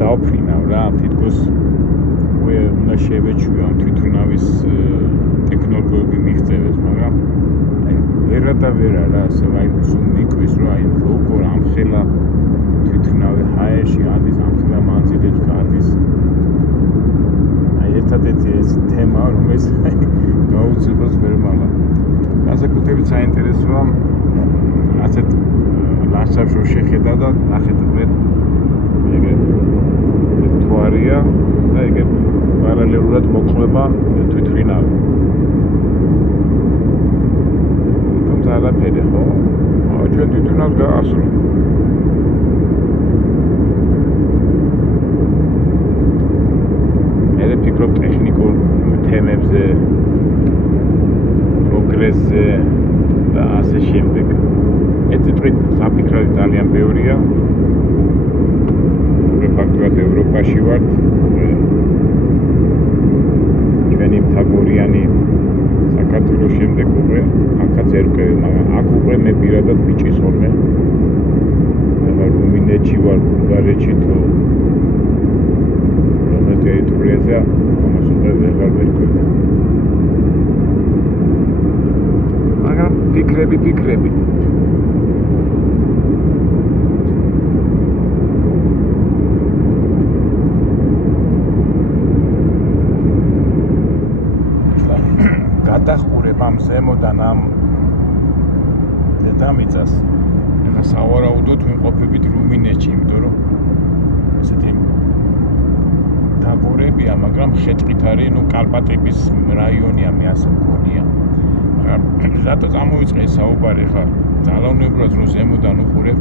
დააფრინავ რა, თითქოს უნდა შევეჩვიო ამ თვითმფრინავის ტექნოლოგიები მიღწევეს, მაგრამ ვერა და ვერა რა, ასე აი სულ მიკვის რომ აი როგორ ამხელა თვითმფრინავი ჰაერში ადის, ამხელა მანძილებს გადის. აი ერთადერთი ეს თემა, რომელიც გაუცილებლად ვერ მალა. განსაკუთრებით საინტერესოა ასეთ ლანდშაფტს რო შეხედა და ნახეთ მე ეგ თვარია და ეგ პარალელურად მოკლება თვითმფრინავი. თუმცა არაფერი ხო? ჩვენ თვითმფრინავს გაასრულე. მე ვფიქრობ ტექნიკურ თემებზე, პროგრესზე და ასე შემდეგ. ეცეტრით საფიქრები ძალიან ბევრია. ფაქტობრივად ევროპაში ვართ. ჩვენი მთაგორიანი საქართველოს შემდეგ უკვე აქაც ერკვევი, მაგრამ აქ უკვე მე პირადად მიჭის ხოლმე. მე რუმინეთში ვარ, ბულგარეთში თუ რომელ ტერიტორიაზე ამას უკვე ვეღარ ვერკვევი. მაგრამ ფიქრები. გადახურებ ამ ზემოდან ამ დედამიწას. ეხლა სავარაუდოდ ვიმყოფებით რუმინეთში, იმიტომ რომ ესეთი თაგორებია, მაგრამ ხეთყით არის, კარპატების რაიონია, მე ასე მგონია. მაგრამ რატო წამოვიწყე ეს საუბარი ხა? ძალაუნებურად რომ ზემოდან უყურებ,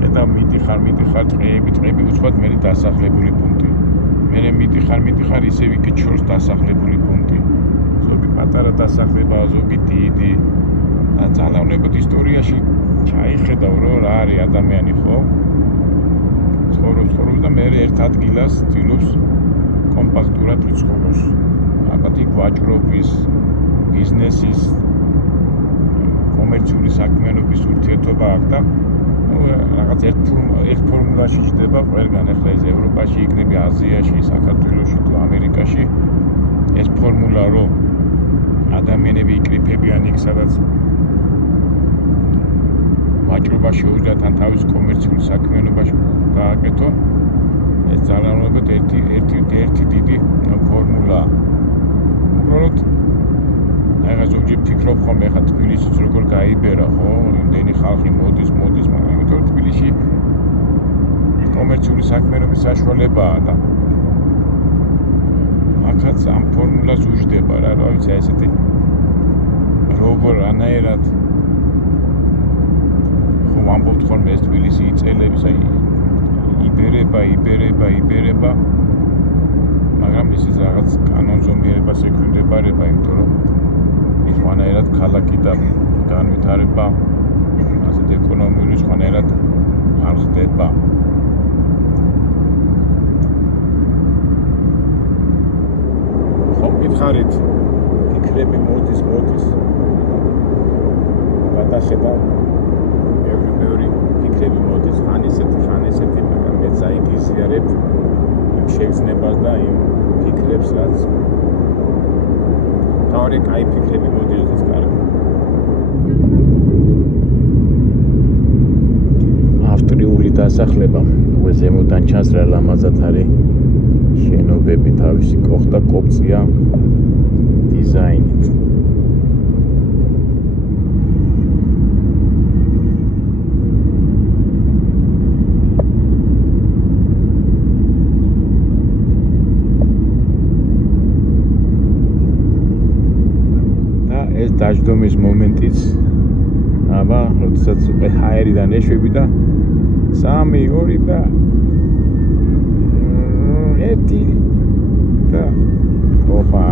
ხედავ მიდიხარ ტყეები, უცბად მე დასახლებული პუნქტი. მე მიდიხარ ისევ იქ შორს დასახლებული პუნქტი. პატარა დასახლება, ზოგი დიდი და ძალაუნებად ისტორიაში ჩაიხედავ რომ რა არის ადამიანი ხო? ცხოვრობს და მე ერთ ადგილას ცდილობს კომპაქტურად იცხოვროს. ალბათ იქ ვაჭრობის, ბიზნესის, კომერციული საქმიანობის ურთიერთობა აქვს და რაღაც ერთ ფორმულაში ჩდება ყველგან. ეხლა ეს ევროპაში, იქნება აზიაში, საქართველოში თუ ამერიკაში ეს ფორმულა რომ ადამიანები იკრიფებიან იქ, სადაც ვაჭრობა შეუძლიათ ან თავის კომერციულ საქმიანობაში გააკეთონ. ეს ძალაუნებად ერთი დიდი ფორმულა. უბრალოდ აი ზოგჯერ ფიქრობ ხოლმე ხა თბილისიც როგორ გაიბერა ხო? იმდენი ხალხი მოდის, მაგრამ იმიტომ თბილისში კომერციული საქმიანობის საშუალებაა და აქაც ამ ფორმულას უჯდება რა ვიცი ესეთი როგორ ანაერად ხომ ამბობთ ხოლმე ეს თბილისი იწელებს აი იბერება მაგრამ ისიც რაღაც კანონზომიერებას ექვემდებარება იმიტომ რომ ის ანაერად ქალაქი და განვითარება ასეთ ეკონომიური ანაერად არ ხდება. ხარით ფიქრები მოდის გადახედავ ბევრი ფიქრები მოდის ხან ესეთი მაგრამ მე წაიგიზიარებ იმ შეგრძნებას და იმ ფიქრებს რაც თავი კაი ფიქრები მოდიოდეს კარგი ავსტრიული დასახლება უკვე ზემოდან ჩანს რა ლამაზად არის შენობები თავისი კოხტა კოპცია დიზაინით. და ეს დაждომის მომენტიც აბა, როდესაც უკვე ჰაერიდან ეშვები და 3, 2 და 1 და ოფა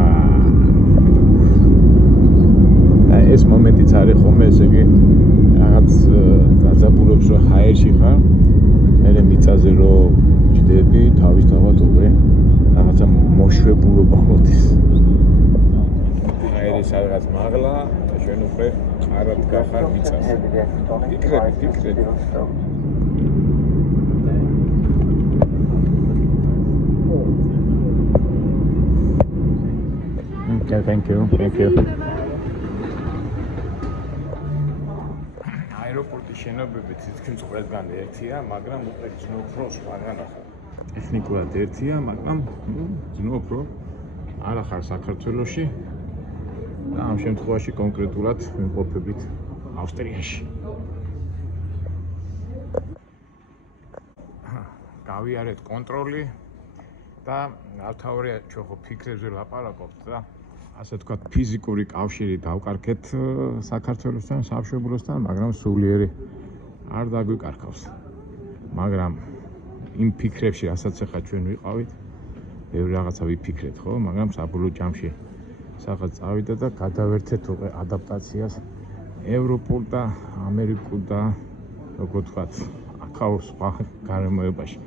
ეს მომენტიც არის ხოლმე ესე იგი რაღაც დაძაბულობს რომ ჰაერში ხარ მე მიწაზე რომ ჯდები თავისთავად უკვე რაღაცა მოშვებულობა მოდის ჰაერი სადღაც მაღლა და ჩვენ უკვე ყარად გახარ მიწაზე ფიქრები thank you. აეროპორტის შენობები თითქმის ყველგან ერთია, მაგრამ უყურეთ უფრო სხვაგან ახლა. ტექნიკურად ერთია, მაგრამ უფრო არ ახარ საქართველოში და ამ შემთხვევაში კონკრეტულად ვიმყოფებით ავსტრიაში. გავიარეთ კონტროლი და ავთავარია ჩვენ ხო ფიქრებზე ლაპარაკობთ და ასე თქვა ფიზიკური კავშირი დავკარგეთ საქართველოსთან, სამშობლოსთან, მაგრამ სულიერი არ დაგვიკარგავს. მაგრამ იმ ფიქრებში, რასაც ახლა ჩვენ ვიყავით, ბევრი რაღაცა ვიფიქრეთ, ხო? მაგრამ საბოლოო ჯამში სადღაც წავიდა და გადავერთეთ უკვე ადაპტაციას ევროპულ და ამერიკულ და როგორ ვთქვათ, აქაურ სხვა გარემოებაში.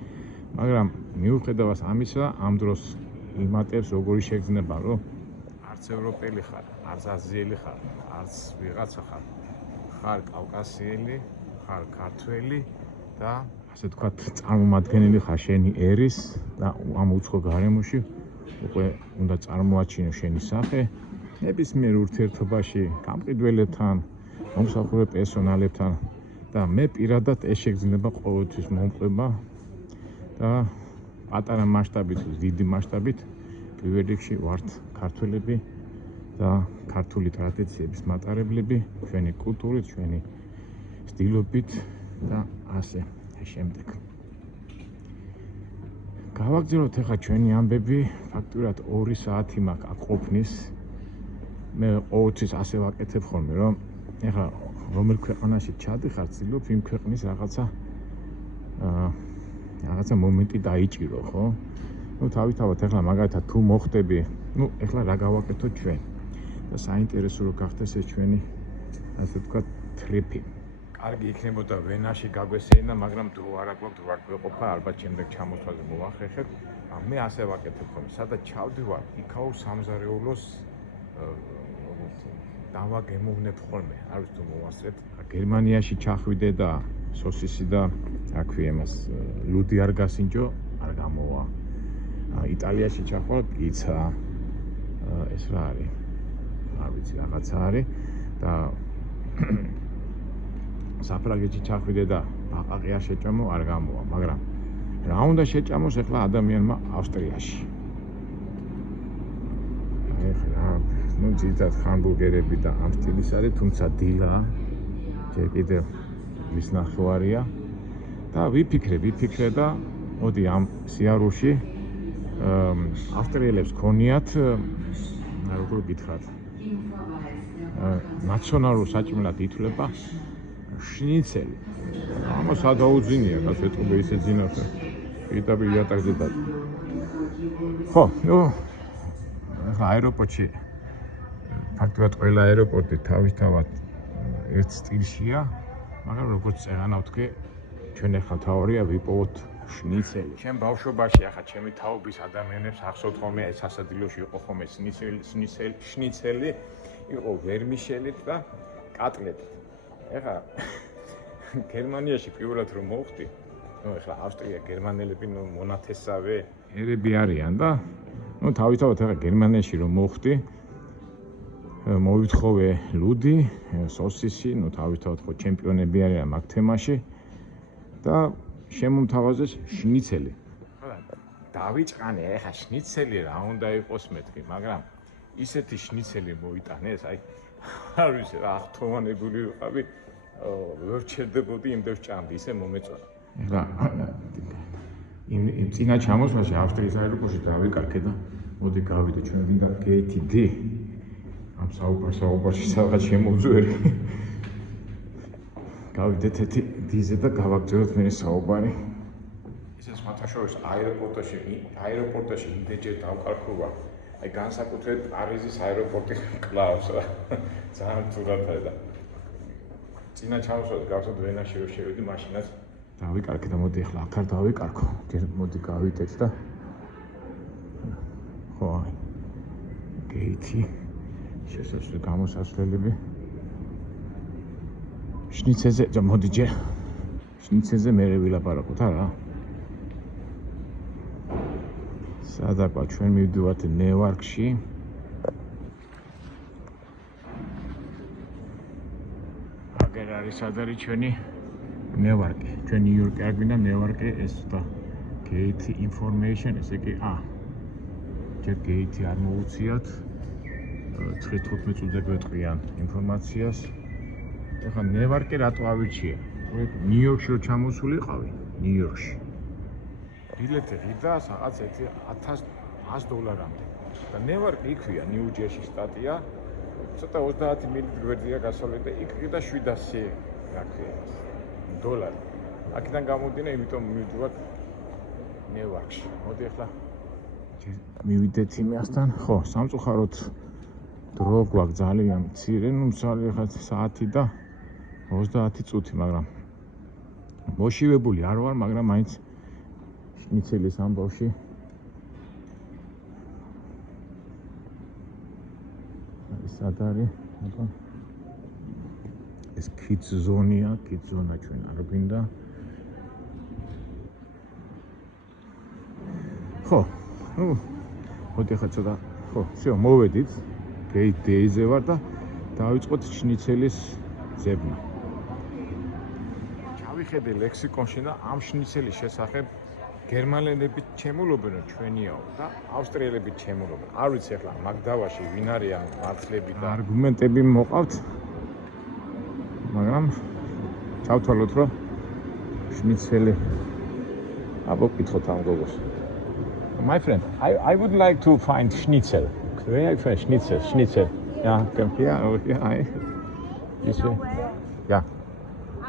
მაგრამ მიუხედავად ამისა, ამ დროს იმატებს როგორი შეგრძნება, რომ არც ევროპელი ხარ, არც აზიელი ხარ, არც ვიღაცა ხარ. ხარ კავკასიელი, ხარ ქართველი და ასე თქვათ, წარმომადგენელი ხარ შენი ერის და ამ უცხო გარემოში უკვე უნდა წარმოაჩინო შენი სახე ნებისმიერ ურთიერთობაში გამყიდველებთან, მომსახურე პერსონალებთან და მე პირადად ეს შეგრძნება ყოველთვის მომყვება და პატარა მასშტაბით, დიდი მასშტაბით პირველ რიგში ვართ ქართველები და ქართული ტრადიციების მატარებლები, ჩვენი კულტურით, ჩვენი სტილობით და ასე შემდეგ. გავაგზავნოთ ახლა ჩვენი ამბები, ფაქტურად 2 საათი მაქვს აქ ყოფნის. მე ყოველთვის ასე ვაკეთებ ხოლმე, რომ ახლა რომელ ქვეყანაში ჩადიხარ, ცდილობ იმ ქვეყნის რაღაცა მომენტი დაიჭირო, ხო? თავისთავად ახლა მაგალითად თუ მოხდები, ახლა რა გავაკეთოთ ჩვენ? და საინტერესო რო გახდეს ეს ჩვენი ასე ვთქვათ ტრიპი. კარგი იქნებოდა ვენაში გაგვესეირნა, მაგრამ დრო არ აქვს, დრო არ გვეყოფა, ალბათ შემდეგ ჩამოთვალზე მოვახერხებ. მე ასე ვაკეთებ ხოლმე, სადაც ჩავდივარ, იქაურ სამზარეულოს დავაგემოვნებ ხოლმე, არ ვიცი თუ მოვასწრეთ. გერმანიაში ჩახვიდე და სოსისი და აქვე იმას ლუდი არ გასინჯო, არ გამოვა. იტალიაში ჩახვალ პიცა, ეს რა არის? არ ვიცი, რაღაცა არის და საფრანგეთში ჩახვიდე და ბაყაყი არ შეჭამო, არ გამოვა, მაგრამ რა უნდა შეჭამოს ახლა ადამიანმა ავსტრიაში? ეხლა ძირითადად ჰამბურგერები და ამ სტილის არის, თუმცა დილა ჯერ კიდევ მის ნახევარია და ვიფიქრე და მოდი ამ სიარულში ავსტრიელებს ქონიათ როგორ გითხრათ ნაციონალურ საჭმელად ითვლება შნიცელი. ამას ადაუძინია, გასვეტყობე ისე ძინავს. პირდაპირ იატაკზე და ხო, ახლა აეროპორტში ფაქტობრივად ყველა აეროპორტი თავისთავად ერთ სტილშია, მაგრამ როგორც წეღანა ვთქვი, ჩვენ ახლა თავარია ვიპოვოთ შნიცელი. ჩემ ბავშვობაში ახლა ჩემი თაობის ადამიანებს ახსოვთ ხოლმე ეს სასადილოში იყო ხოლმე შნიცელი, იყო ვერმიშელით და კატლეტით. ეხლა გერმანიაში პირველად რომ მოვხდი, ეხლა ავსტრია გერმანელები მონათესავე ერები არიან და თავისთავად ახლა გერმანიაში რომ მოვხდი, მოვითხოვე ლუდი, სოსისი, თავისთავად ხო ჩემპიონები არიან მაგ თემაში და შემომთავაზეს შნიცელი. დავიჭყანე, ეხლა შნიცელი რა უნდა იყოს მეთქი, მაგრამ ისეთი შნიცელი მოიტანეს, არ ვიცი რა ახთოვანებული ვიყავი, ვერ ჩერდებოდი იმდევს ჭამდი, ისე მომეწონა. ეხლა იმ წინა ჩამოსვლაში ავსტრიის აეროპორტში დავიკარგე და მოდი გავიდე ჩვენ მინდა გეითი D. ამ საუბარში სადღაც შემოვძვერი. გავიდეთ ეთი D-ზე და გავაგზავნოთ მე საუბარი. ისე სხვათაშორის აეროპორტში იმდენჯერ დავკარგულვარ. განსაკუთრებით პარიზის აეროპორტი კლავს რა. ძალიან თურათაა და წინა ჩამოსვლაზე გავსად ვენაში რომ შევედი მაშინაც დავიკარგე და მოდი ახლა აქ არ დავიკარგო. მოდი გავიდეთ და ხო გეითი შესაძლოა გამოსასვლელები შნიცეზე მოდი ჯერ შნიცეზე მე ვილაპარაკოთ არა სადაკვა ჩვენ მივდივართ ნევარკში ეგ არის სად არის ჩვენი ნევარკი. ჩვენ ნიუ-იორკი არ გვინდა ნევარკი ეს და gate information ესე იგი ჯერ gate არ მოუციათ 9-15 წუთზე გვეტყვიან ინფორმაციას. ეხლა ნევარკი რატო ავირჩია? ნიუ-იორკში რო ჩამოსულიყავი, ნიუ-იორკში. ბილეთი ღირდა რაღაც $100-მდე. და ნევარკი იქვია, ნიუ-ჯერსი შტატია. ცოტა 30 მილი გვერდია გასავლით და იქ ყიდა $700 დოლარი. აქედან გამომდინე, იმიტომ მივიდივართ ნევარკში. მოდი ახლა მივიდეთ იმასთან. ხო, სამწუხაროდ დრო გვაქვს ძალიან მცირე, ნუ მსალე ხა საათი და 30 წუთი, მაგრამ მოშივებული არ ვარ, მაგრამ მაინც შნიცელის ამბავში სად არის? აბა ეს kids zone-ია, kids zone-ა ჩვენ არ გვინდა. ხო, ნუ მოდი ახლა ცოტა ხო, всё, მოვედით. gate day-ზე ვარ და დავიწყოთ შნიცელის ძებნა. ჩავიხედე ლექსიკონში და ამ შნიცელის შესახებ გერმანელები ჩემულობენ ჩვენიაო და ავსტრიელები ჩემულობენ. არ ვიცი ახლა მაგდავაში ვინ არიან მარცლები და არგუმენტები მოყავთ. მაგრამ ჩავთვალოთ რომ შნიცელი აბოკითხოთ ამ გოგოს. My friend, I would like to find schnitzel. Where I find schnitzel. Yeah, come here, over here. This way. Yeah.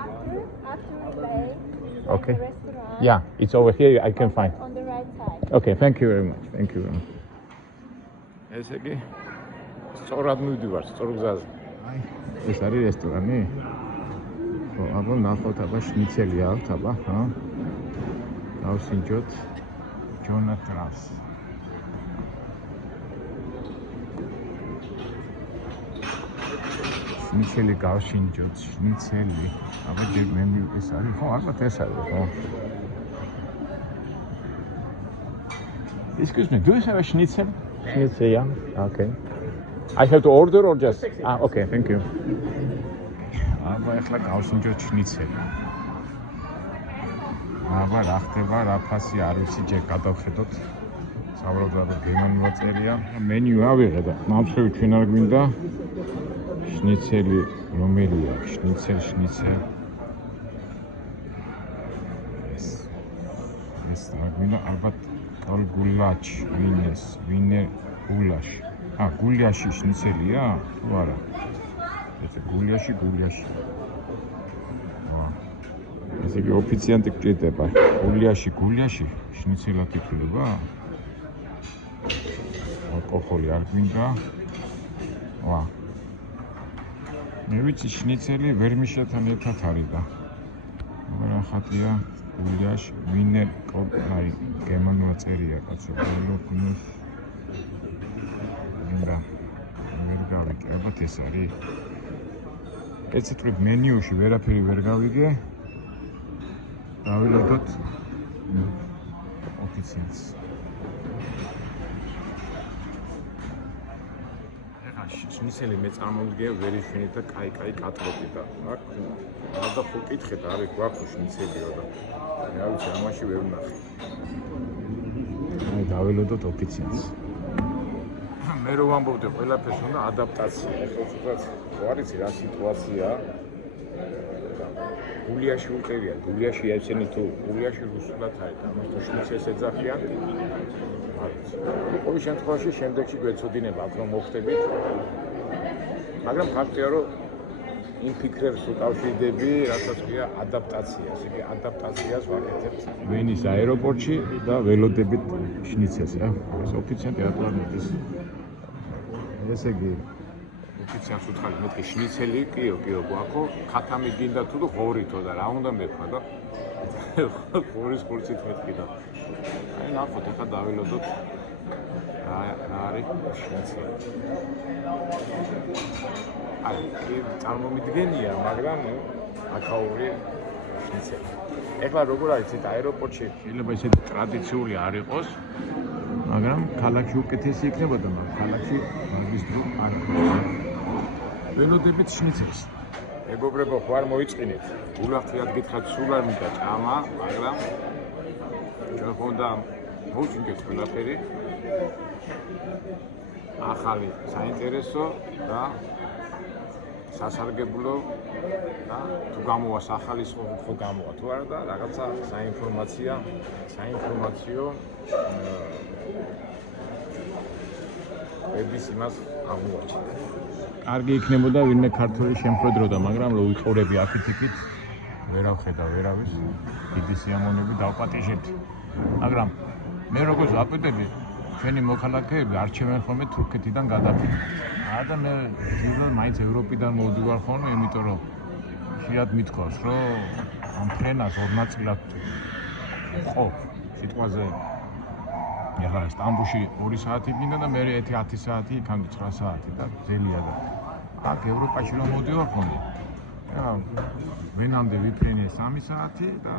After we pay, Okay. the restaurant Yeah, it's over here. I can find. on the right side. Okay, thank you very much. Thank you very much. ესე იგი, სწორად მივდივარ, სწორ გზაზე. აი, ეს არის რესტორანი. ხო, აბა ნახოთ, აბა შნიცელი აქვს, აბა, ხა. დავსინჯოთ ჯონათანს. შნიცელი გავსინჯოთ, შნიცელი. აბა ჯერ მე ეს არის, ხო, ალბათ ეს არის, ხო. Excuse me, do you have a schnitzel? Schnitzel, yeah. Okay. I have to order or just? Okay, thank you. აბა ახლა გავსინჯოთ შნიცელი. აბა რა ხდება, რა ფასი არ ვიცი, ჯერ გადავხედოთ. საუბრობთ გერმანულად წერია. მენიუ ავიღე და ნამსხევი ჩვენ არ გვინდა. შნიცელი რომელია? შნიცელ. ეს რა გვინდა ალბათ გულაჩ, ვინერ გულაშ. გულიაში შნიცელია? თუ არა? ეს გულიაში. ესე იგი ოფიციანტი გჭირდება. გულიაში შნიცელად ითვლება? ალკოჰოლი არ გვინდა. მე ვიცი შნიცელი ვერმიშელთან ერთად არის და. მაგრამ ხატია გულიაში ვინერ აი გერმანულად წერია კაცო ბოლოკნუს. მინდა ვერ გავიგე, ალბათ ეს არის. ეს თვით მენიუში ვერაფერი ვერ გავიგე. დავილოდოთ ოფიციალს. ეხლა შნიცელი მე წარმოვიდგინე ვერიფინით და კაი კატლოკი და აქ და ხო კითხეთ არის გვაქვს შნიცელიო და მე არ ვიცი ამაში ვერ ვნახე. აი დავილოდოთ ოფიციალს. მე რო ვამბობდი ყველაფერს უნდა ადაპტაცია. ეხლა ცოტაც ხო არის რა სიტუაციაა. გულიაში უწერია, გულიაში ესენი თუ გულიაში რუსულად არის, ამას თუ შნიცელს ეძახიან. ყოველ შემთხვევაში შემდეგში გვეცოდინება აქ რომ მოხდებით. მაგრამ ფაქტია რომ იმ ფიქრებს უკავშირდები, რასაც ქვია ადაპტაცია. ესე იგი ადაპტაციას ვაკეთებთ ვენის აეროპორტში და ველოდებით შნიცელს, რა. ეს ოფიციანტი აკვლავ მოდის. ესე იგი ოფიციალს უთხარი მეთქი შნიცელი, კიო, გვაქო, ხათამი გინდა თუ ღორითო და რა უნდა მექვა და ღორის ხურცით მეთქი და აი ნახოთ ახლა დაველოდოთ რა არის შნიცელი. აი წარმომიდგენია, მაგრამ აკაური შნიცელი. ეხლა როგორ არის ეს აეროპორტში შეიძლება ისეთი ტრადიციული არ იყოს, მაგრამ ქალაქში უკეთესი იქნებოდა, მაგრამ ქალაქში მაგისტრო არ აქვს. ველოდებით შნიცელს. მეგობრებო, ხო არ მოიწყინეთ. გულახიად გითხრათ, სულ არ მინდა ჭამა, მაგრამ ჩვენ ხონდა მოვჩინეთ ყველაფერი. ახალი საინტერესო და სასარგებლო და თუ გამოვა ახალი ხო გამოვა თუ არა და რაღაცა საინფორმაციო ვების იმას აღმოაჩინე. კარგი იქნებოდა ვინმე ქართული შემხედროდა, მაგრამ რო ვიყურები აქეთ-იქით ვერავ ხედავ ვერავის დიდი სიამოვნები დავპატიჟებთ. მაგრამ მე როგორც ვაპიტები ჩვენი მოქალაქეები არჩევენ ხოლმე თურქეთიდან გადაფრთხილებას. და მე ძირითადად მაინც ევროპიდან მოვდივარ ხოლმე, იმიტომ რომ ხშირად მithქვას, რომ ამ ფრენას ორ ნაწილად ხო სიტყვაზე ეხლა სტამბულში 2 საათი გინდა და მე 10 საათი იქამდე 9 საათი და ძელია და აქ ევროპაში რომ მოვდივარ ხოლმე. ეხლა ვენამდე ვიფრენე 3 საათი და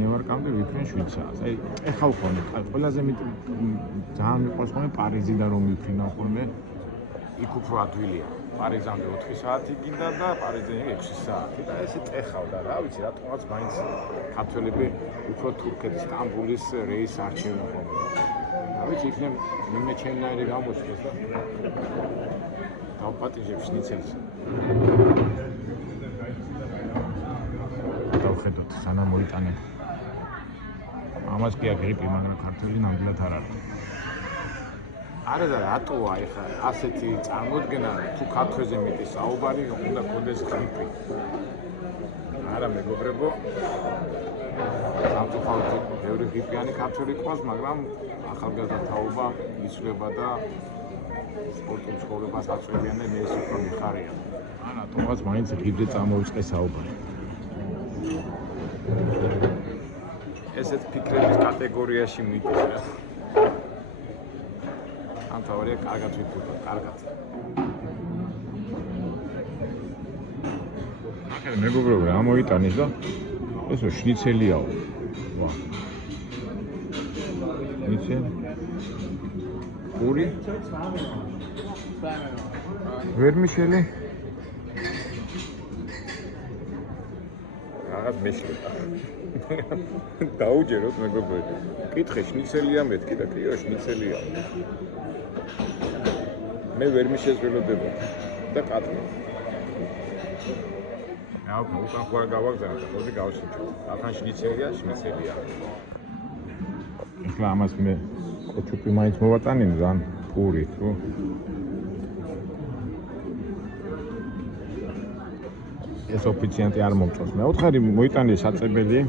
ნევარკამდე ვიფრენ 7 საათს. აი ეხავ ხოლმე ყველაზე ძალიან მიყვარს ხოლმე პარიზიდან რომ ვიფრინავ ხოლმე. იქ უფრო ადვილია. პარიზამდე 4 საათი გინდა და პარიზიდან 6 საათი და ესე ტეხავ და რა ვიცი რატომაც მაინც ქართველები უფრო თურქეთის სტამბულის რეისს არჩევენ ხოლმე. რა ვიცი იქნებ მე ჩემნაირი გამოჩნდეს და დავპატიჟებ შნიცელს. დავხედოთ სანამ მოიტანებ. ამას კი აგრიპი, მაგრამ ქართველი ნამდვილად არ არის. არა და რატოა ეხლა ასეთი წარმოდგენა თუ ქართველზე მეტი საუბარი უნდა გქონდეს გრიპი. არა მეგობრებო, სამწუხაროდ ბევრი გრიპიანი ქართველი ყავს, მაგრამ ახალგაზრდა თაობა იცვლება და სპორტულ ცხოვრებას აწვევიან და მე ეს უფრო მიხარია. არა, თუმცა მაინც გრიპზე წამოვიწყე საუბარი. ესეთ ფიქრების კატეგორიაში მიდის რა. ამ თავარია კარგად ვიფიქრე, კარგად. ახლა მეგობრებო, რა მოიტანის და ესო შნიცელიაო. ვა. შნიცელი. პური. ვერმიშელი. რაღაც მეშლება. დაუჯეროთ მეგობრებო. კითხე შნიცელია მეთქი და კიო შნიცელია. მე ვერმიშელს ველოდება და კატრი. აუ, უკან ხوار გავაგზავნე და მოდი გავშიჩო. ახან შნიცელია. ეხლა ამას მე კოჩუპი მაინც მოვატანინე ზან პური თუ ეს ოფიციანტი არ მომწონს. მეოთხარი მოიტანე საწებელი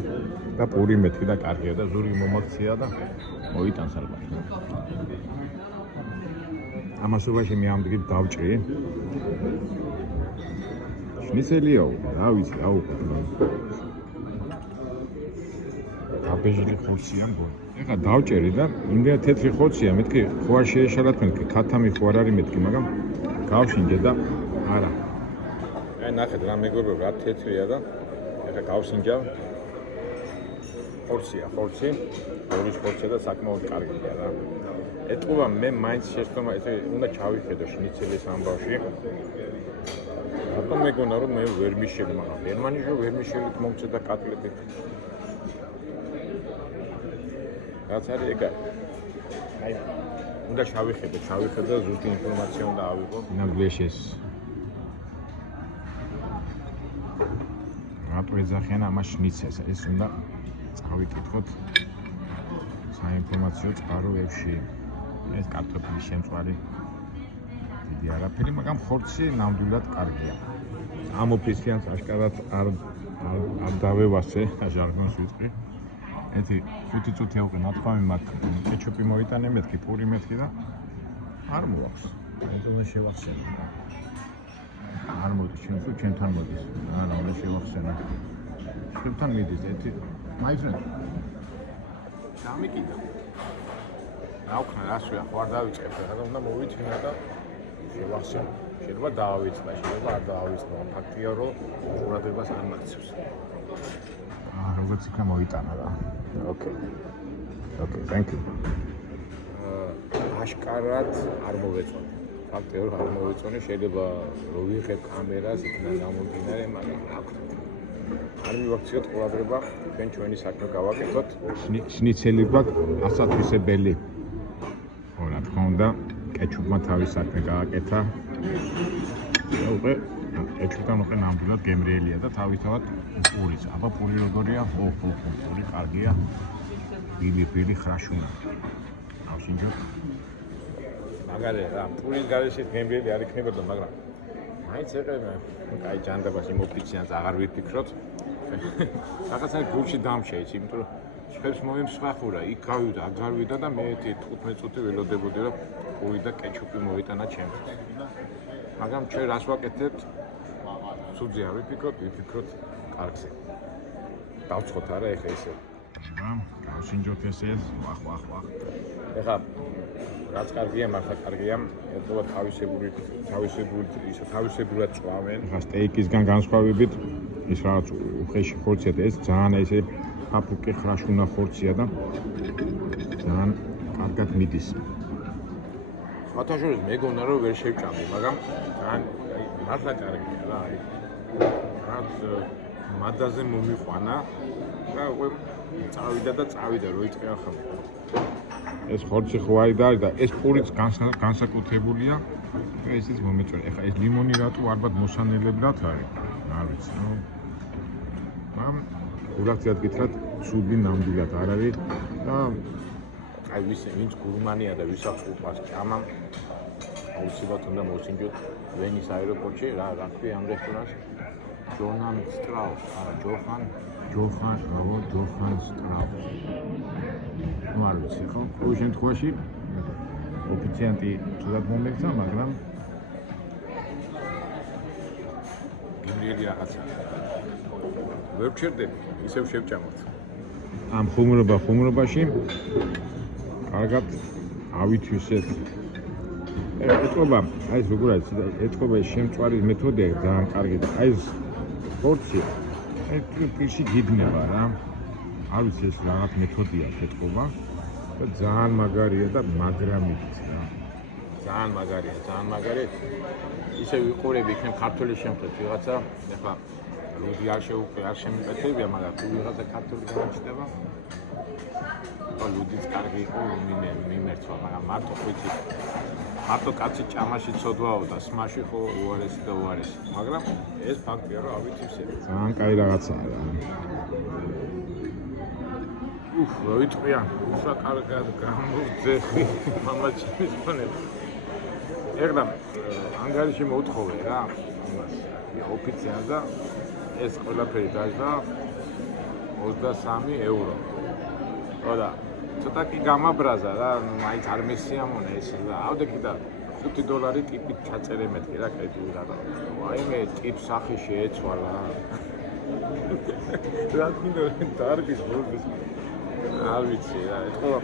და პური მეთქი და კარგია და ზური მომაქცია და მოიტანს ალბათ. ამასობაში მე ამ დღით დავჭრი. შნიცელიაო, რა ვიცი, აუყოთ. აბეჟილი ხორცია მგონი. ეხლა დავჭერი და იმდენად თეთრი ხორცია, მეთქი ხო არ შეეშალათ მეთქი, ქათამი ხო არ არის მეთქი, მაგრამ გავშინჯე და არა. აი ნახეთ რა მეგობრებო, რა თეთრია და ეხლა გავსინჯავ. ხორცია, ორი ხორცია და საკმაოდ კარგია რა. ეტყობა მე მაინც შეცდომა ესე უნდა ჩავიხედო შნიცელის ამბავში. რატომ მეგონა რომ მე ვერმიშელი, მაგრამ გერმანიაში ვერმიშელით მომწე და კატლეტით. რაც არის ეგ არის. აი უნდა ჩავიხედო და ზუსტი ინფორმაცია უნდა ავიღო. ნაგლეშეს. რატო ეძახიან ამას შნიცელს? ეს უნდა წავიკითხოთ საინფორმაციო წყაროებში. ეს კარტოფილის შემწვარი დიდი არაფერი, მაგრამ ხორცი ნამდვილად კარგია. ამ ოფისიანს აშკარად არ დავევასე, ჟარგონს ვიტყვი. ეთი 5 წუთი აუყე ნათქვამი მაქვს. კეჩუპი მოიტანე მეთქი, პური მეთქი და არ მოაქვს. უნდა შევახსენო. არ მოდის ჩვენთან მოდის. არა, უნდა შევახსენო. ჩვენთან მიდის ეთი my friend. დამიკიდა. ნაუქნა რასვია, ხო არ დავიწყებ, რა უნდა მოვიჩინო და შევახსენო. შეიძლება დაავიწყდა, შეიძლება არ დაავიწყდა, ფაქტია რომ ყურადღებას არ მაქცევს. როგორც იქნა მოიტანა რა. Okay, thank you. აშკარად არ მოვეწონე. ფაქტია რომ არ მოვეწონე, შეიძლება რომ ვიღებ კამერას იქიდან გამომდინარე, მაგრამ არ მივაქციოთ ყურადღება, ჩვენი საქმე გავაკეთოთ. შნიცელი გვაქვს ასათვისებელი. ხო, რა თქმა უნდა, კეჩუპმა თავის საქმე გააკეთა. უკვე კეჩუპთან უკვე ნამდვილად გემრიელია და თავისთავად პურიც. აბა პური როგორია? ხო, პური კარგია. ბილი ხრაშუნა. ავშინჯოთ. მაგარი რა, პურის გარეშე გემრიელი არ იქნებოდა, მაგრამ მაინც ეყება, კაი ჯანდაბას იმ ოფიციანს აღარ ვიფიქროთ. რაღაცა გულში დამშეიც, იმიტომ რომ შეხებს მომიმსხახურა, იქ გავიდა, აქ გავიდა და მე 15 წუთი ველოდებოდი რომ პური და კეჩუპი მოვიტანა ჩემთვის. მაგრამ ჩვენ რას ვაკეთებთ? სუძე არ ვიფიქროთ კარგზე. დავცხოთ არა ეხა ესე. გავსინჯოთ ესე, ვახ. ეხა რაც კარგია, მართლა კარგია, ერთობა თავისებურად წვავენ. ეხა სტეიკისგან განსხვავებით, ის რაღაც უხეში ხორცია და ეს ძალიან ესე აფუკი ხრაშუნა ხორცია და ძალიან კარგად მიდის. ხათაშორის მეგონა რომ ვერ შევჭამდი, მაგრამ ძალიან მართლა კარგია რა არის. რაც მადაზე მომიყვანა და უკვე წავიდა რო იწყე ახლა. ეს ხორცი ხო არის და ეს პურიც განსაკუთრებულია. ესეც მომეწონა. ეხლა ეს ლიმონი რატო ალბათ მოსანელებლად არის? არ ვიცი. მაგრამ ურაქციად გითხრათ, ცუდი ნამდვილად არ არის და აი ვინც გურმანია და ვისაც უყვარს ჭამა, აუცილებლად უნდა მოსინჯოთ ვენის აეროპორტში, რა ქვია ამ რესტორანს? ჯოჰან სტრაუს, არა ჯოჰან სტრაუს. ну არ ვიცი ხო? ყოველ შემთხვევაში ოფიციანტი ცუდად მომექცა, მაგრამ გემრიელი რაღაცა. ვერ ვჩერდები, ისევ შევჭამოთ. ამ ხუმრობაში კარგად ავითვისეთ. ეთყობა, აი ეს როგორ არის? ეთყობა ეს შემწვარის მეთოდია ძალიან კარგი და აი ეს ხორცი აი პირში გიგნება რა. არ ვიცი ეს რაღაც მეთოდია ეთყობა და ძალიან მაგარია და მაგრამით რა. ძალიან მაგარია. ისე ვიყურები იქნებ ქართული შემთხვევით ვიღაცა, ეხლა ლუდი არ შემიწევია, მაგრამ თუ ვიღაცა ქართული გამოჩნდება, ლუდიც კარგი იყო მიმერცვა, მაგრამ მარტო კაცი ჭამაში ცოდვაო და სმაში ხო უარესი, მაგრამ ეს ფაქტია რომ ავითვისებ. ძალიან კაი რაღაცაა რა. რა ვიტყვია, უშა კარგად გამოვძეხი მამაჩემის ფონება. ეხლა ანგარიში მოუთხოვე რა, ოფიციალ და ეს ყველაფერი დაჟდა 23 ევრო. ოდა, ცოტა კი გამაბრაზა რა, მაინც არ მესიამონა ეს და ავდექი და $5 ტიპით ჩაწერე მეთქი რა კრედიტი და ვაიმე ტიპ სახე შეეცვალა. რა გინდა დარგის ბურგის. არ ვიცი რა, ეთქვა.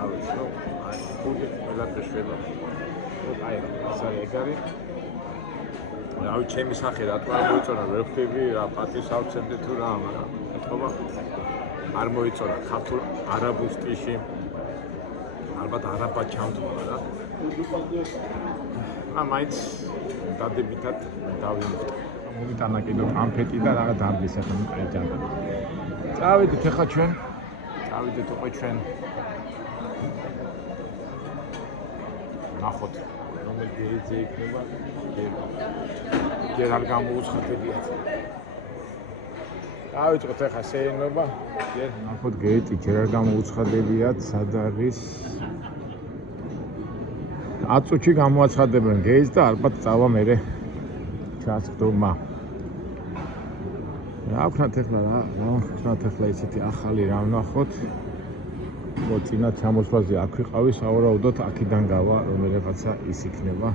არ ვიცი, ნუ აი ფული ყველაფერს შევა. აი, ასარი ეგარი. რავი, ჩემი სახე რატო არ მოიწონა, ვერ ხვდები რა პატის ავცემდე თუ რა, მაგრამ ეთქვა. არ მოიწონა ქართულ არაბულ სტილში. ალბათ არაბად ჩამთვალა რა. მაინც დადებითად დავიმხტა. მომიტანა კიდევ კამფეტი და რაღაც დარბის ახლა მეჭანდა. წავიდეთ ახლა ჩვენ. ნახოთ რომელი გეიძე იქნება. ჯერ არ გამოუცხადებიათ. დავიწყოთ ახლა შეენობა. ჯერ ნახოთ გეიტი ჯერ არ გამოუცხადებიათ, სად არის? 10 წუთში გამოაცხადებენ გეიტს და ალბათ წავა მერე ჩასხდომა. რა ვქნათ ახლა ისეთი ახალი რა ვნახოთ. წინა ჩამოსვლაზე აქ ვიყავი, სავარაუდოდ აქედან გავა რომელიღაცა ის იქნება.